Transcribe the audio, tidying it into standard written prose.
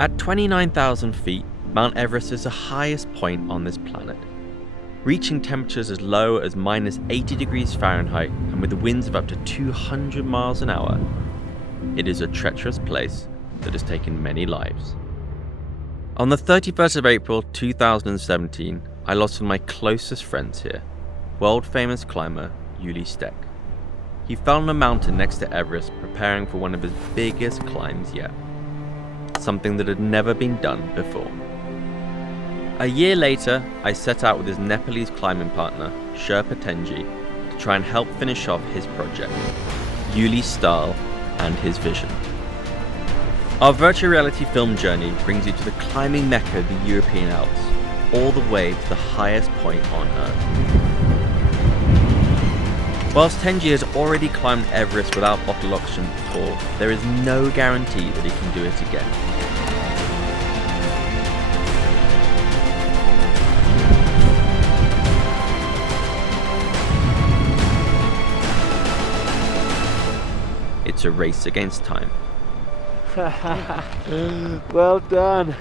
At 29,000 feet, Mount Everest is the highest point on this planet. Reaching temperatures as low as minus 80 degrees Fahrenheit and with winds of up to 200 miles an hour, it is a treacherous place that has taken many lives. On the 31st of April 2017, I lost one of my closest friends here, world-famous climber Uelija Stecka. He fell on a mountain next to Everest preparing for one of his biggest climbs yet, something that had never been done before. A year later, I set out with his Nepalese climbing partner, Sherpa Tenjia, to try and help finish off his project, Uelija's style and his vision. Our virtual reality film journey brings you to the climbing mecca of the European Alps, all the way to the highest point on Earth. Whilst Tenjia has already climbed Everest without bottled oxygen before, there is no guarantee that he can do it again. It's a race against time. Well done.